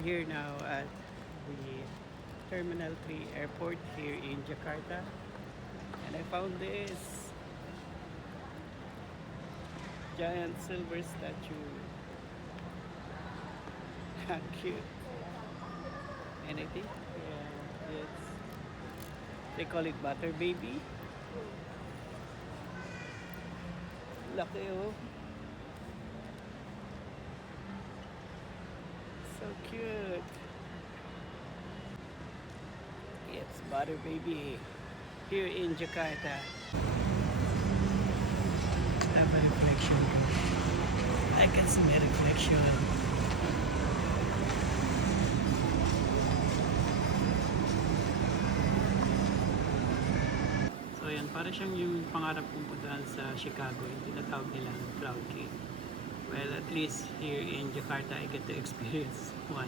I'm here now at the Terminal 3 airport here in Jakarta, and I found this giant silver statue. How cute. And I think they call it butter baby. Laki oh. So cute. It's butter baby here in Jakarta. I have a reflection. I can see my reflection. So ayan, para siyang yung pangarap kong puntahan sa Chicago, yung tinatawag nilang Cloud Cave. Well, at least here in Jakarta, I get to experience one.